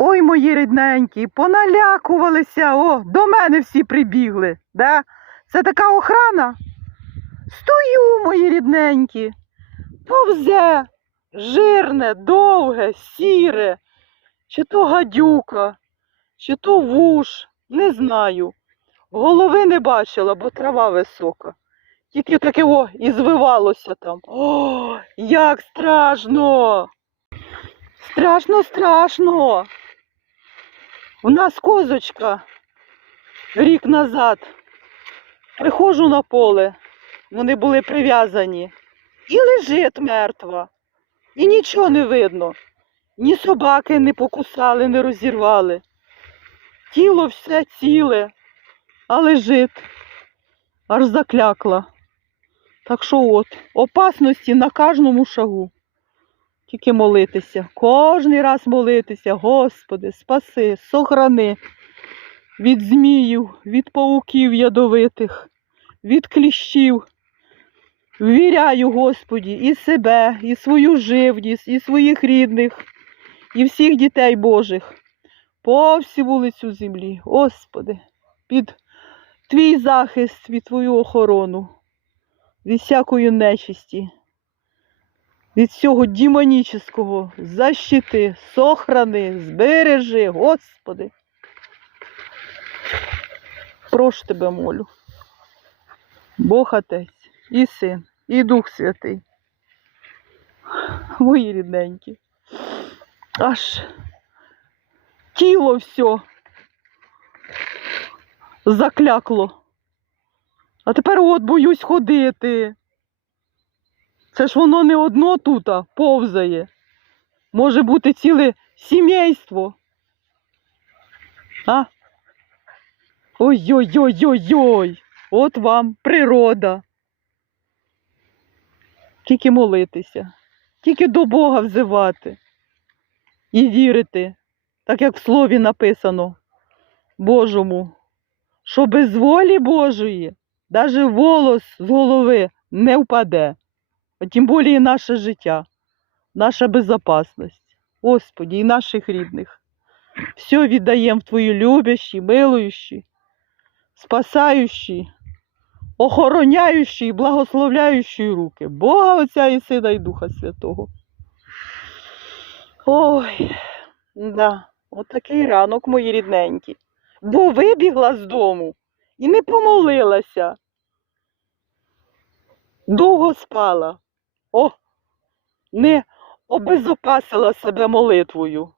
Ой, мої рідненькі, поналякувалися, о, до мене всі прибігли. Да? Це така охрана. Стою, мої рідненькі, повзе, жирне, довге, сіре, чи то гадюка, чи то вуш, не знаю. Голови не бачила, бо трава висока. Тільки таке о, і звивалося там. О, як страшно! Страшно, страшно. У нас козочка рік назад. Приходжу на поле, вони були прив'язані. І лежить мертва. І нічого не видно. Ні собаки не покусали, не розірвали. Тіло все ціле, а лежить. Аж заклякла. Так що от, опасності на кожному шагу. Тільки молитися, кожний раз молитися, Господи, спаси, сохрани від зміїв, від пауків ядовитих, від кліщів. Ввіряю, Господі, і себе, і свою живність, і своїх рідних, і всіх дітей Божих по всю вулицю землі. Господи, під Твій захист, від Твою охорону, від всякої нечисті від всього демонічного защити, сохрани, збережи, Господи. Прошу тебе молю. Бог Отець, і Син, і Дух Святий. Мої рідненькі. Аж тіло все заклякло. А тепер от боюсь ходити. Це ж воно не одно тут повзає. Може бути ціле сімейство. А? Ой-ой-ой-ой-ой. От вам природа. Тільки молитися, тільки до Бога взивати і вірити, так як в слові написано Божому, що без волі Божої навіть волос з голови не впаде а тим більше наше життя, наша безопасність, Господі, і наших рідних. Все віддаємо в Твої любящі, милуючі, спасаючі, охороняючі і благословляючі руки Бога Отця і Сина і Духа Святого. Ой, да, отакий ранок, мої рідненькі. Бо вибігла з дому і не помолилася. Довго спала. О, не обезопасила себе молитвою.